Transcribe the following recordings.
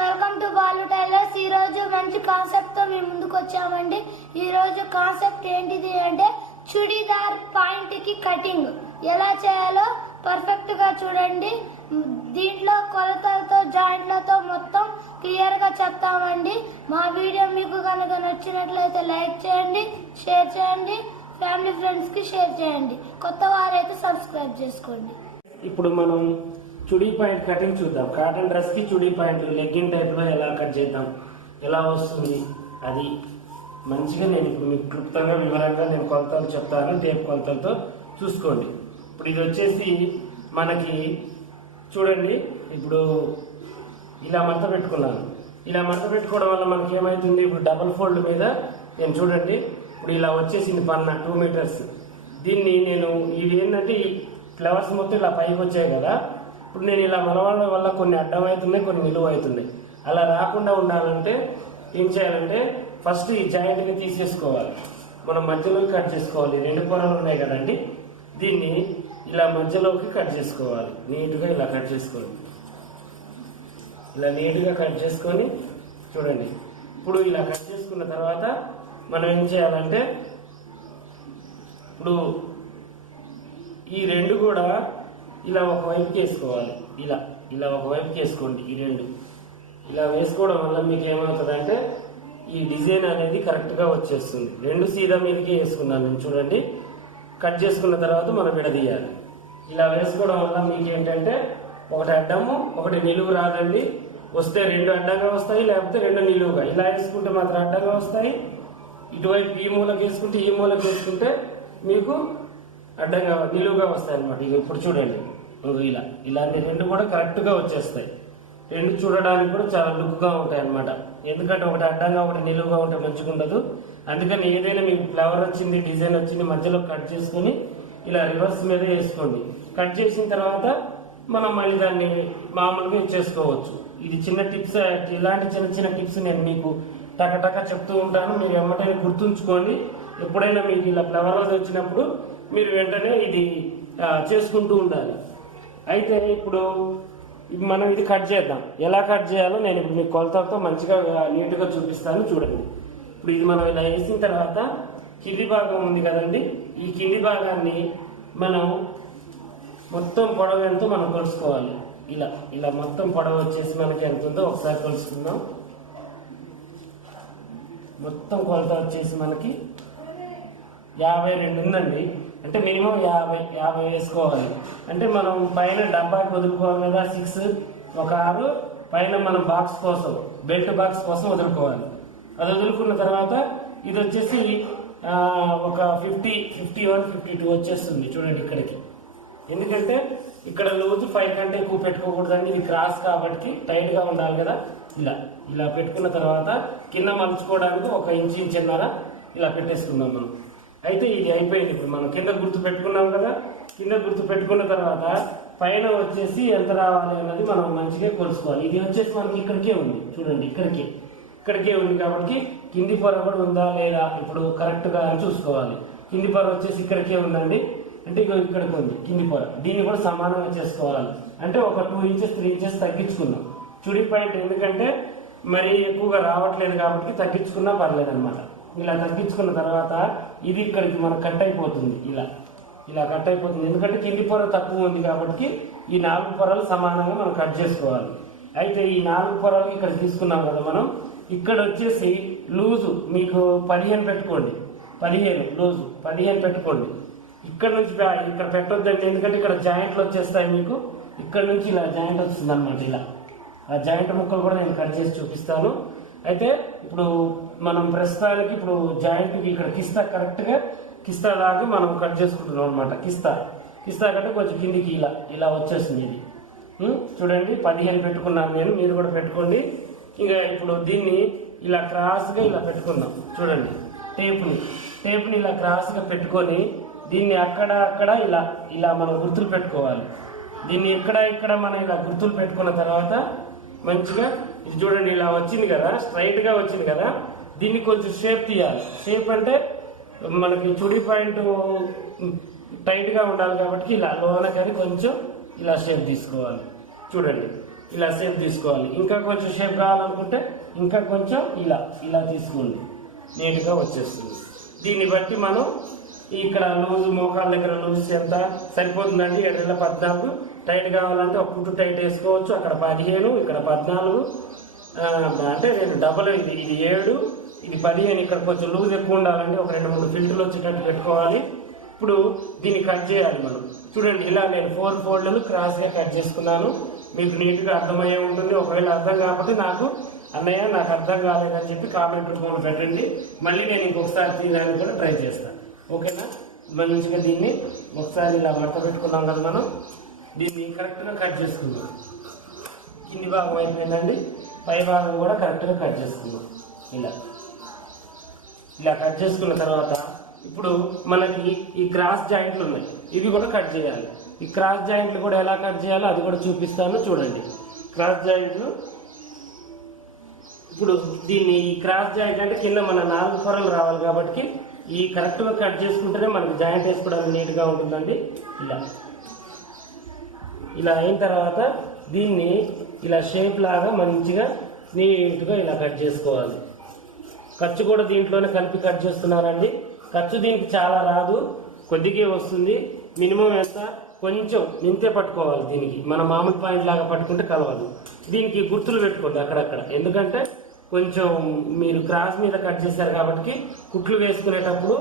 Welcome to Balu tailors. ఈ రోజు మంచి కాన్సెప్ట్ తో మీ ముందుకు వచ్చామండి. ఈ రోజు కాన్సెప్ట్ ఏంటిది అంటే చుడీదార్ పాయింట్ కి కటింగ్ ఎలా చేయాలో పర్ఫెక్ట్ గా చూడండి. దీంట్లో కొలతలతో జాయింట్లతో మొత్తం క్లియర్ గా చెప్తామండి. మా వీడియో మీకు కనుక నచ్చినట్లయితే లైక్ చేయండి, షేర్ చేయండి, ఫ్యామిలీ ఫ్రెండ్స్ కి షేర్ చేయండి. కొత్త వారైతే సబ్స్క్రైబ్ చేసుకోండి. ఇప్పుడు మనం చుడీ పాయింట్ కటింగ్ చూద్దాం. కాటన్ డ్రెస్ కి చుడీ పాయింట్ లెగ్గిన్ టైప్ లో ఎలా కట్ చేద్దాం, ఎలా వస్తుంది అది మంచిగా నేను ఇప్పుడు మీకు క్లుప్తంగా వివరంగా నేను కొలతలు చెప్తాను. టేప్ కొలతలతో చూసుకోండి. ఇప్పుడు ఇది వచ్చేసి మనకి చూడండి, ఇప్పుడు ఇలా మడత పెట్టుకున్నాను. ఇలా మడత పెట్టుకోవడం వల్ల మనకి ఏమైతుంది, ఇప్పుడు డబల్ ఫోల్డ్ మీద నేను చూడండి ఇప్పుడు ఇలా వచ్చేసింది పన్న 2 మీటర్స్. దీన్ని నేను ఇది ఏంటంటే ఈ ఫ్లవర్స్ మొత్తం ఇలా పైకి వచ్చాయి కదా, ఇప్పుడు నేను ఇలా మలవడం వల్ల కొన్ని అడ్డం అవుతున్నాయి, కొన్ని నిలువ అవుతున్నాయి. అలా రాకుండా ఉండాలంటే ఏం చేయాలంటే ఫస్ట్ ఈ జాయింట్ని తీసేసుకోవాలి. మనం మధ్యలోకి కట్ చేసుకోవాలి. 2 పొరలు ఉన్నాయి కదండి, దీన్ని ఇలా మధ్యలోకి కట్ చేసుకోవాలి. నీట్గా ఇలా కట్ చేసుకోవాలి. ఇలా నీట్గా కట్ చేసుకొని చూడండి. ఇప్పుడు ఇలా కట్ చేసుకున్న తర్వాత మనం ఏం చేయాలంటే ఇప్పుడు ఈ 2 కూడా ఇలా ఒకవైపుకి వేసుకోవాలి. ఇలా ఇలా ఒకవైపుకి వేసుకోండి. ఈ 2 ఇలా వేసుకోవడం వల్ల మీకు ఏమవుతుందంటే ఈ డిజైన్ అనేది కరెక్ట్గా వచ్చేస్తుంది. 2 సీదా మీదకి వేసుకున్నాను నేను. చూడండి, కట్ చేసుకున్న తర్వాత మనం విడదీయాలి. ఇలా వేసుకోవడం వల్ల మీకు ఏంటంటే ఒకటి అడ్డము ఒకటి నిలువు రాదండి. వస్తే 2 అడ్డంగా వస్తాయి, లేకపోతే 2 నిలువుగా. ఇలా వేసుకుంటే మాత్రం అడ్డంగా వస్తాయి. ఇటువైపు ఈ మూలకి వేసుకుంటే ఈ మూలకి వేసుకుంటే మీకు అడ్డంగా నిలువుగా వస్తాయి అనమాట. ఇప్పుడు చూడండి, ఇలా ఇలాంటి 2 కూడా కరెక్ట్గా వచ్చేస్తాయి. 2 చూడడానికి కూడా చాలా లుక్గా ఉంటాయి అనమాట. ఎందుకంటే ఒకటి అడ్డంగా ఒకటి నిలువుగా ఉంటే మంచిగా ఉండదు. అందుకని ఏదైనా మీకు ఫ్లవర్ వచ్చింది, డిజైన్ వచ్చింది, మధ్యలో కట్ చేసుకుని ఇలా రివర్స్ మీద వేసుకోండి. కట్ చేసిన తర్వాత మనం మళ్ళీ దాన్ని మామూలుగా చేసుకోవచ్చు. ఇది చిన్న టిప్స్. ఇలాంటి చిన్న చిన్న టిప్స్ నేను మీకు టకటక చెప్తూ ఉంటాను. మీరు ఎమ్మటైనా గుర్తుంచుకోండి. ఎప్పుడైనా మీకు ఇలా ఫ్లవర్ వచ్చినప్పుడు మీరు వెంటనే ఇది చేసుకుంటూ ఉండాలి. అయితే ఇప్పుడు మనం ఇది కట్ చేద్దాం. ఎలా కట్ చేయాలో నేను ఇప్పుడు మీకు కొలతలతో మంచిగా నీట్గా చూపిస్తాను. చూడండి, ఇప్పుడు ఇది మనం ఇలా వేసిన తర్వాత కింది భాగం ఉంది కదండి, ఈ కింది భాగాన్ని మనం మొత్తం పొడవు ఎంతో మనం కొలుసుకోవాలి. ఇలా ఇలా మొత్తం పొడవు వచ్చేసి మనకి ఎంత ఉందో ఒకసారి కొలుసుకుందాం. మొత్తం కొలత వచ్చేసి మనకి 52 ఉందండి. అంటే మినిమం 50 వేసుకోవాలి. అంటే మనం పైన డబ్బాకి వదులుకోవాలి కదా 6, ఒక 6 పైన మనం బాక్స్ కోసం, బెల్ట్ బాక్స్ కోసం వదులుకోవాలి. అది వదులుకున్న తర్వాత ఇది వచ్చేసి ఒక 50, 51, 52 వచ్చేస్తుంది. చూడండి ఇక్కడికి. ఎందుకంటే ఇక్కడ లూజ్ 5 కంటే ఎక్కువ పెట్టుకోకూడదండి. ఇది క్రాస్ కాబట్టి టైట్గా ఉండాలి కదా. ఇలా ఇలా పెట్టుకున్న తర్వాత కింద మలుచుకోవడానికి 1 ఇంచున్నర ఇలా పెట్టేసుకుందాం మనం. అయితే ఇది అయిపోయింది. ఇప్పుడు మనం కింద గుర్తు పెట్టుకున్నాం కదా. కింద గుర్తు పెట్టుకున్న తర్వాత పైన వచ్చేసి ఎంత రావాలి అన్నది మనం మంచిగా కొలుసుకోవాలి. ఇది వచ్చేసి మనకి ఇక్కడికే ఉంది. చూడండి, ఇక్కడికే ఉంది కాబట్టి కింది పొర కూడా ఉందా లేదా ఇప్పుడు కరెక్ట్గా అని చూసుకోవాలి. కింది పొర వచ్చేసి ఇక్కడికే ఉందండి. అంటే ఇక్కడికి ఉంది కింది పొర. దీన్ని కూడా సమానంగా చేసుకోవాలి. అంటే ఒక 2 ఇంచెస్ 3 ఇంచెస్ తగ్గించుకుందాం. చుడీ పాయింట్ ఎందుకంటే మరి ఎక్కువగా రావట్లేదు కాబట్టి తగ్గించుకున్నా పర్లేదు అనమాట. ఇలా తగ్గించుకున్న తర్వాత ఇది ఇక్కడికి మనకు కట్ అయిపోతుంది. ఇలా కట్ అయిపోతుంది. ఎందుకంటే కింది పొర తక్కువ ఉంది కాబట్టి ఈ 4 పొరలు సమానంగా మనం కట్ చేసుకోవాలి. అయితే ఈ 4 పొరలు ఇక్కడ తీసుకున్నాం కదా మనం. ఇక్కడ వచ్చేసి లూజు మీకు 15 పెట్టుకోండి. 15 లూజు 15 పెట్టుకోండి. ఇక్కడ నుంచి ఇక్కడ పెట్టొద్దండి, ఎందుకంటే ఇక్కడ జాయింట్లు వచ్చేస్తాయి మీకు. ఇక్కడ నుంచి ఇలా జాయింట్ వస్తుంది అనమాట. ఇలా ఆ జాయింట్ ముక్కలు కూడా నేను కట్ చేసి చూపిస్తాను. అయితే ఇప్పుడు మనం ప్రస్తుతానికి ఇప్పుడు జాయింట్ ఇక్కడ కిస్తా కరెక్ట్గా కిస్తా లాగా మనం కట్ చేసుకుంటున్నాం అనమాట. కిస్తా కంటే కొంచెం కిందికి ఇలా వచ్చేస్తుంది. ఇది చూడండి 15 పెట్టుకున్నాను నేను, మీరు కూడా పెట్టుకోండి. ఇక ఇప్పుడు దీన్ని ఇలా క్రాస్గా ఇలా పెట్టుకుందాం. చూడండి, టేప్ని ఇలా క్రాస్గా పెట్టుకొని దీన్ని అక్కడ ఇలా మనం గుర్తులు పెట్టుకోవాలి. దీన్ని ఇక్కడ మనం ఇలా గుర్తులు పెట్టుకున్న తర్వాత మంచిగా ఇది చూడండి ఇలా వచ్చింది కదా, స్ట్రైట్గా వచ్చింది కదా. దీన్ని కొంచెం షేప్ తీయాలి. షేప్ అంటే మనకి చుడీ పాయింట్ టైట్గా ఉండాలి కాబట్టి ఇలా లోన కానీ కొంచెం ఇలా షేప్ తీసుకోవాలి. చూడండి ఇలా షేప్ తీసుకోవాలి. ఇంకా కొంచెం షేప్ కావాలనుకుంటే ఇంకా కొంచెం ఇలా ఇలా తీసుకోండి, నీట్గా వచ్చేస్తుంది. దీన్ని బట్టి మనం ఇక్కడ లూజ్ మోకాళ్ళ దగ్గర లూజ్ ఎంత సరిపోతుందండి. 714 టైట్ కావాలంటే ఒక కుట్టు టైట్ వేసుకోవచ్చు. అక్కడ 15, ఇక్కడ 14, అంటే నేను డబల్ ఇది 7, ఇది 15. ఇక్కడ కొంచెం లూజ్ ఎక్కువ ఉండాలండి, ఒక 2-3 ఫిల్టర్లు వచ్చేటట్టు పెట్టుకోవాలి. ఇప్పుడు దీన్ని కట్ చేయాలి మనం. చూడండి, ఇలా నేను 4 ఫోల్డ్లు క్రాస్గా కట్ చేసుకున్నాను. మీకు నీట్గా అర్థమయ్యే ఉంటుంది. ఒకవేళ అర్థం కాకపోతే నాకు అన్నయ్య నాకు అర్థం కాలేదని చెప్పి కామెంట్ రూపంలో పెట్టండి. మళ్ళీ నేను ఇంకొకసారి తీయడానికి కూడా ట్రై చేస్తాను. ఓకేనా? మంచిగా దీన్ని ఒకసారి ఇలా మడత పెట్టుకున్నాం కదా మనం. దీన్ని కరెక్ట్గా కట్ చేసుకుందాం. కింది భాగం అయిపోయిందండి, పై భాగం కూడా కరెక్ట్గా కట్ చేసుకుందాం. ఇలా కట్ చేసుకున్న తర్వాత ఇప్పుడు మనకి ఈ క్రాస్ జాయింట్లు ఉన్నాయి, ఇవి కూడా కట్ చేయాలి. ఈ క్రాస్ జాయింట్లు కూడా ఎలా కట్ చేయాలో అది కూడా చూపిస్తాను. చూడండి, క్రాస్ జాయింట్లు. ఇప్పుడు దీన్ని క్రాస్ జాయింట్ అంటే కింద మన 4 పొరలు రావాలి కాబట్టి ఈ కరెక్ట్గా కట్ చేసుకుంటేనే మనకి జాయింట్ వేసుకోవడానికి నీట్గా ఉంటుందండి. ఇలా అయిన తర్వాత దీన్ని ఇలా షేప్ లాగా మంచిగా నీట్గా ఇలా కట్ చేసుకోవాలి. ఖర్చు కూడా దీంట్లోనే కలిపి కట్ చేస్తున్నారండి. ఖర్చు దీనికి చాలా రాదు, కొద్దిగా వస్తుంది. మినిమం ఎంత, కొంచెం నింతే పట్టుకోవాలి. దీనికి మన మామూలు పాయింట్ లాగా పట్టుకుంటే కలవదు. దీనికి గుర్తులు పెట్టుకోండి అక్కడక్కడ, ఎందుకంటే కొంచెం మీరు క్రాస్ మీద కట్ చేశారు కాబట్టి కుట్లు వేసుకునేటప్పుడు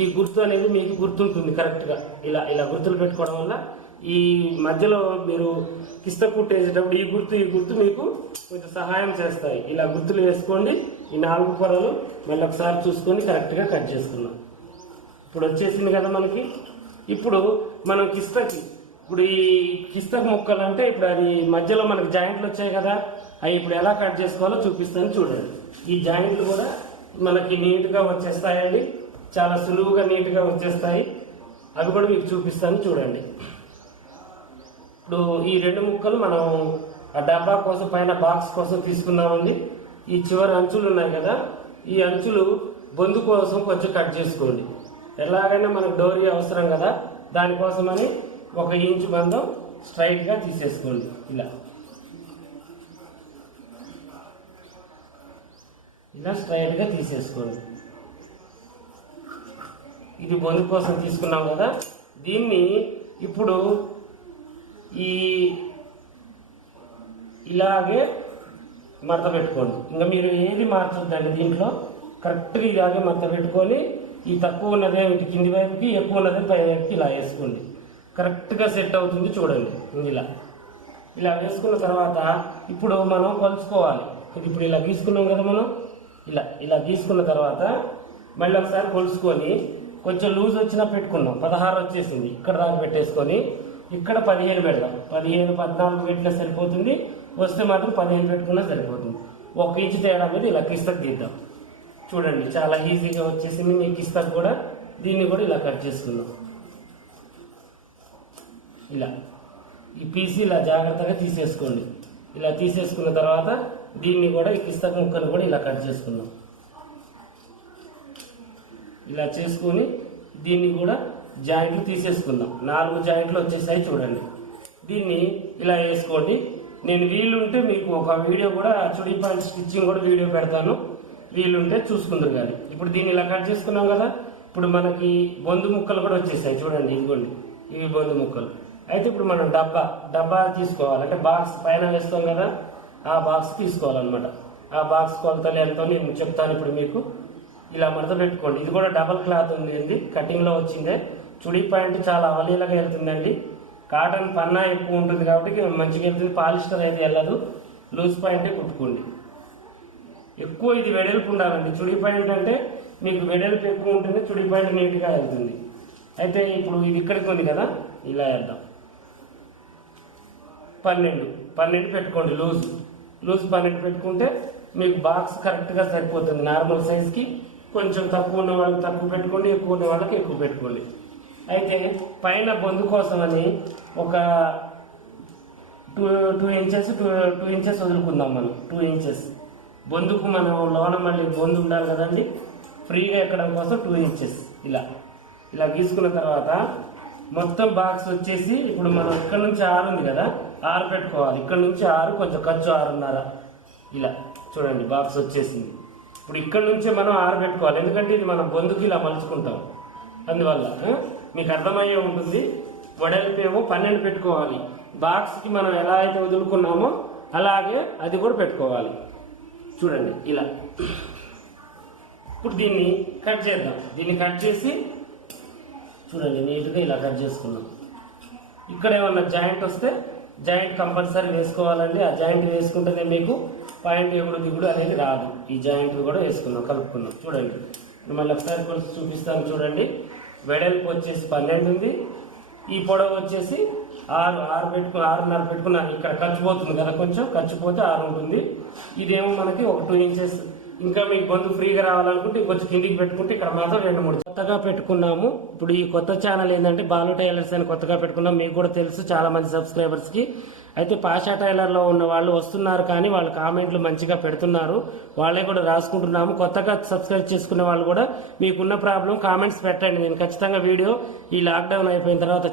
ఈ గుర్తు అనేది మీకు గుర్తుంటుంది కరెక్ట్గా. ఇలా గుర్తులు పెట్టుకోవడం వల్ల ఈ మధ్యలో మీరు కిస్త కుట్టేసేటప్పుడు ఈ గుర్తు మీకు కొంచెం సహాయం చేస్తాయి. ఇలా గుర్తులు వేసుకోండి. ఈ 4 పొరలు మళ్ళీ ఒకసారి చూసుకొని కరెక్ట్గా కట్ చేసుకున్నాం. ఇప్పుడు వచ్చేసింది కదా మనకి. ఇప్పుడు మనం ఇప్పుడు ఈ కిస్తకు ముక్కలు అంటే ఇప్పుడు అది మధ్యలో మనకి జాయింట్లు వచ్చాయి కదా, అవి ఇప్పుడు ఎలా కట్ చేసుకోవాలో చూపిస్తాను. చూడండి, ఈ జాయింట్లు కూడా మనకి నీట్గా వచ్చేస్తాయండి, చాలా సులువుగా నీట్గా వచ్చేస్తాయి. అవి కూడా మీకు చూపిస్తాను. చూడండి, ఇప్పుడు ఈ 2 ముక్కలు మనం ఆ డబ్బా కోసం పైన బాక్స్ కోసం తీసుకున్నామండి. ఈ చివరి అంచులు ఉన్నాయి కదా, ఈ అంచులు బొందు కోసం కొంచెం కట్ చేసుకోండి. ఎలాగైనా మనకు డోరీ అవసరం కదా, దానికోసమని 1 ఇంచు మందం స్ట్రైట్గా తీసేసుకోండి. ఇలా స్ట్రైట్గా తీసేసుకోండి. ఇది బొందు కోసం తీసుకున్నాం కదా, దీన్ని ఇప్పుడు ఇలాగే మడత పెట్టుకోండి. ఇంకా మీరు ఏది మార్చొద్దండి, దీంట్లో కరెక్ట్గా ఇలాగే మడత పెట్టుకొని ఈ తక్కువ ఉన్నదే ఇటు కింది వైపుకి, ఎక్కువ ఉన్నదే పై వైపుకి ఇలా వేసుకోండి. కరెక్ట్గా సెట్ అవుతుంది. చూడండి, ఇలా వేసుకున్న తర్వాత ఇప్పుడు మనం కొలుచుకోవాలి. ఇప్పుడు ఇలా గీసుకున్నాం కదా మనం, ఇలా గీసుకున్న తర్వాత మళ్ళీ ఒకసారి కొలుసుకొని కొంచెం లూజ్ వచ్చినా పెట్టుకున్నాం. 16 వచ్చేసింది, ఇక్కడ దాకా పెట్టేసుకొని ఇక్కడ 15 పెడదాం. 15, 14 పెట్టినా సరిపోతుంది. వస్తే మాత్రం 15 పెట్టుకున్నా సరిపోతుంది. 1 ఇంచు తేడా మీద ఇలా కిస్తకు తీద్దాం. చూడండి, చాలా ఈజీగా వచ్చేసింది మీ కిస్తకు కూడా. దీన్ని కూడా ఇలా కట్ చేసుకుందాం. ఈ పీస్ ఇలా జాగ్రత్తగా తీసేసుకోండి. ఇలా తీసేసుకున్న తర్వాత దీన్ని కూడా ఈ కిస్తకు ముక్కను కూడా ఇలా కట్ చేసుకుందాం. ఇలా చేసుకొని దీన్ని కూడా జాయింట్లు తీసేసుకుందాం. 4 జాయింట్లు వచ్చేసాయి. చూడండి, దీన్ని ఇలా వేసుకోండి. నేను వీలుంటే మీకు ఒక వీడియో కూడా చుడీ పాయింట్ స్టిచ్చింగ్ కూడా వీడియో పెడతాను, వీలుంటే చూసుకుందరు. కానీ ఇప్పుడు దీన్ని ఇలా కట్ చేసుకున్నాం కదా, ఇప్పుడు మనకి బొందు ముక్కలు కూడా వచ్చేసాయి. చూడండి, ఇదిగోండి, ఇవి బొందు ముక్కలు. అయితే ఇప్పుడు మనం డబ్బా తీసుకోవాలి. అంటే బాక్స్ పైన వేస్తాం కదా, ఆ బాక్స్ తీసుకోవాలన్నమాట. ఆ బాక్స్ కొలతలు ఎంతో నేను చెప్తాను ఇప్పుడు మీకు. ఇలా మడత పెట్టుకోండి. ఇది కూడా డబల్ క్లాత్ ఉంది, కటింగ్లో వచ్చిందే. చుడీ పాయింట్ చాలా అవలీలగా వెళ్తుందండి. కాటన్ పన్నా ఎక్కువ ఉంటుంది కాబట్టి మంచిగా వెళ్తుంది. పాలిస్టర్ అయితే వెళ్ళదు. లూజ్ పాయింటే కుట్టుకోండి. ఎక్కువ ఇది వెడల్పు ఉండాలండి. చుడీ పాయింట్ అంటే మీకు వెడల్పు ఎక్కువ ఉంటుంది, చుడీ పాయింట్ నీట్గా వెళ్తుంది. అయితే ఇప్పుడు ఇది ఇక్కడికి ఉంది కదా, ఇలా వేద్దాం. 12 పెట్టుకోండి. లూజ్ 12 పెట్టుకుంటే మీకు బాక్స్ కరెక్ట్గా సరిపోతుంది. నార్మల్ సైజ్కి కొంచెం తక్కువ ఉన్న వాళ్ళకి తక్కువ పెట్టుకోండి, ఎక్కువ ఉన్న వాళ్ళకి ఎక్కువ పెట్టుకోండి. అయితే పైన బొందు కోసం అని ఒక 2 ఇంచెస్ వదులుకుందాం మనం. 2 ఇంచెస్ బొందుకు మనం లోన మళ్ళీ బొందు ఉండాలి కదండి, ఫ్రీగా ఎక్కడం కోసం 2 ఇంచెస్ ఇలా గీసుకున్న తర్వాత మొత్తం బాక్స్ వచ్చేసి ఇప్పుడు మనం ఇక్కడ నుంచి 6 ఉంది కదా, 6 పెట్టుకోవాలి. ఇక్కడ నుంచి 6, కొంచెం ఖర్చు 6.5 ఇలా చూడండి బాక్స్ వచ్చేసింది. ఇప్పుడు ఇక్కడ నుంచి మనం 6 పెట్టుకోవాలి, ఎందుకంటే ఇది మనం బొందుకి ఇలా మలుచుకుంటాం, అందువల్ల మీకు అర్థమయ్యే ఉంటుంది. వెడల్పు ఏమో 12 పెట్టుకోవాలి. బాక్స్కి మనం ఎలా అయితే వదులుకున్నామో అలాగే అది కూడా పెట్టుకోవాలి. చూడండి ఇలా. ఇప్పుడు దీన్ని కట్ చేద్దాం. దీన్ని కట్ చేసి చూడండి నీట్గా ఇలా కట్ చేసుకున్నాం. ఇక్కడ ఏమన్నా జాయింట్ వస్తే జాయింట్ కంపల్సరీ వేసుకోవాలండి. ఆ జాయింట్ వేసుకుంటేనే మీకు పాయింట్ ఎగుడు దిగుడు అనేది రాదు. ఈ జాయింట్ కూడా వేసుకున్నాం, కలుపుకున్నాం. చూడండి మళ్ళీ ఒకసారి కొలిసి చూపిస్తాను. చూడండి వెడల్పు వచ్చేసి 12 ఉంది, ఈ పొడవు వచ్చేసి 6.5 పెట్టుకున్నాను. ఇక్కడ ఖర్చు పోతుంది కదా, కొంచెం ఖర్చు పోతే 6 ఉంటుంది. ఇదేమో మనకి ఒక 2 ఇంచెస్. ఇంకా మీకు బంధు ఫ్రీగా రావాలనుకుంటే కొంచెం కిందికి పెట్టుకుంటే ఇక్కడ మాత్రం 2-3 కొత్తగా పెట్టుకున్నాము. ఇప్పుడు ఈ కొత్త ఛానల్ ఏంటంటే బాలు టైలర్స్ అని కొత్తగా పెట్టుకున్నాం. మీకు కూడా తెలుసు చాలా మంది సబ్స్క్రైబర్స్ కి. అయితే పాషా టైలర్లో ఉన్న వాళ్ళు వస్తున్నారు, కానీ వాళ్ళు కామెంట్లు మంచిగా పెడుతున్నారు, వాళ్ళే కూడా రాసుకుంటున్నాము. కొత్తగా సబ్స్క్రైబ్ చేసుకునే వాళ్ళు కూడా మీకున్న ప్రాబ్లం కామెంట్స్ పెట్టండి. నేను ఖచ్చితంగా వీడియో ఈ లాక్డౌన్ అయిపోయిన తర్వాత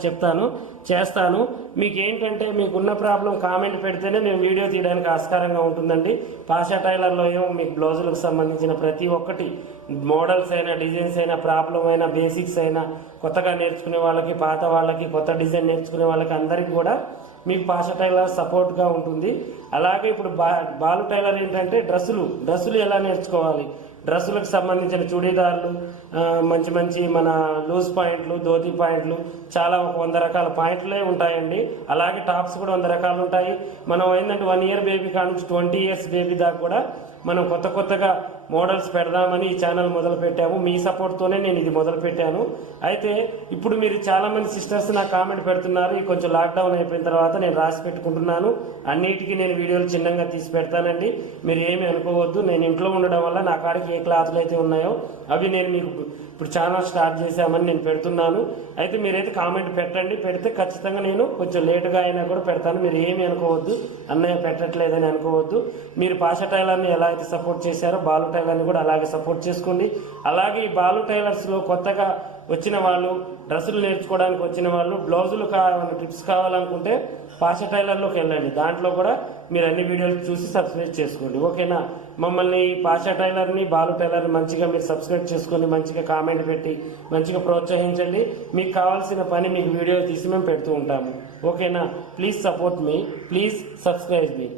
చేస్తాను. మీకు ఏంటంటే మీకున్న ప్రాబ్లం కామెంట్ పెడితేనే మేము వీడియో తీయడానికి ఆస్కారంగా ఉంటుందండి. పాషా టైలర్లో ఏమో మీకు బ్లౌజులకు సంబంధించిన ప్రతి ఒక్కటి, మోడల్స్ అయినా డిజైన్స్ అయినా ప్రాబ్లం అయినా బేసిక్స్ అయినా కొత్తగా నేర్చుకునే వాళ్ళకి, పాత వాళ్ళకి, కొత్త డిజైన్ నేర్చుకునే వాళ్ళకి అందరికి కూడా మీకు పాషా టైలర్ సపోర్ట్గా ఉంటుంది. అలాగే ఇప్పుడు బాలు టైలర్ ఏంటంటే డ్రెస్సులు ఎలా నేర్చుకోవాలి, డ్రెస్సులకు సంబంధించిన చుడీదార్లు, మంచి మన లూజ్ పాయింట్లు, ధోతి పాయింట్లు, చాలా ఒక 100 రకాల పాయింట్లే ఉంటాయండి. అలాగే టాప్స్ కూడా 100 రకాలు ఉంటాయి. మనం ఏంటంటే 1 ఇయర్ బేబీ కాడ నుంచి 20 ఇయర్స్ బేబీ దాకా కూడా మనం కొత్తగా మోడల్స్ పెడదామని ఈ ఛానల్ మొదలు పెట్టాము. మీ సపోర్ట్తోనే నేను ఇది మొదలు పెట్టాను. అయితే ఇప్పుడు మీరు చాలా మంది సిస్టర్స్ నాకు కామెంట్ పెడుతున్నారు. ఈ కొంచెం లాక్డౌన్ అయిపోయిన తర్వాత నేను రాసి పెట్టుకుంటున్నాను. అన్నిటికీ నేను వీడియోలు చిన్నగా తీసి పెడతానండి, మీరు ఏమి అనుకోవద్దు. నేను ఇంట్లో ఉండడం వల్ల నా కాడికి ఏ క్లాతులు అయితే ఉన్నాయో అవి నేను మీకు ఇప్పుడు ఛానల్ స్టార్ట్ చేశామని నేను పెడుతున్నాను. అయితే మీరైతే కామెంట్ పెట్టండి, పెడితే ఖచ్చితంగా నేను కొంచెం లేటుగా అయినా కూడా పెడతాను. మీరు ఏమి అనుకోవద్దు, అన్నయ్య పెట్టట్లేదని అనుకోవద్దు. మీరు పాషా టైలర్ని ఎలా అయితే సపోర్ట్ చేశారో బాలు టైలర్ని కూడా అలాగే సపోర్ట్ చేసుకోండి. అలాగే ఈ బాలు టైలర్స్లో కొత్తగా వచ్చిన వాళ్ళు, డ్రెస్సులు నేర్చుకోవడానికి వచ్చిన వాళ్ళు, బ్లౌజులు టిప్స్ కావాలనుకుంటే పాషా టైలర్లోకి వెళ్ళండి. దాంట్లో కూడా మీరు అన్ని వీడియోలు చూసి సబ్స్క్రైబ్ చేసుకోండి, ఓకేనా. మమ్మల్ని పాషా టైలర్ని, బాలు టైలర్ని మంచిగా మీరు సబ్స్క్రైబ్ చేసుకొని మంచిగా కామెంట్ పెట్టి మంచిగా ప్రోత్సహించండి. మీకు కావాల్సిన పని మీకు వీడియో తీసి మేము పెడుతూ ఉంటాము, ఓకేనా. Please support me, please subscribe me.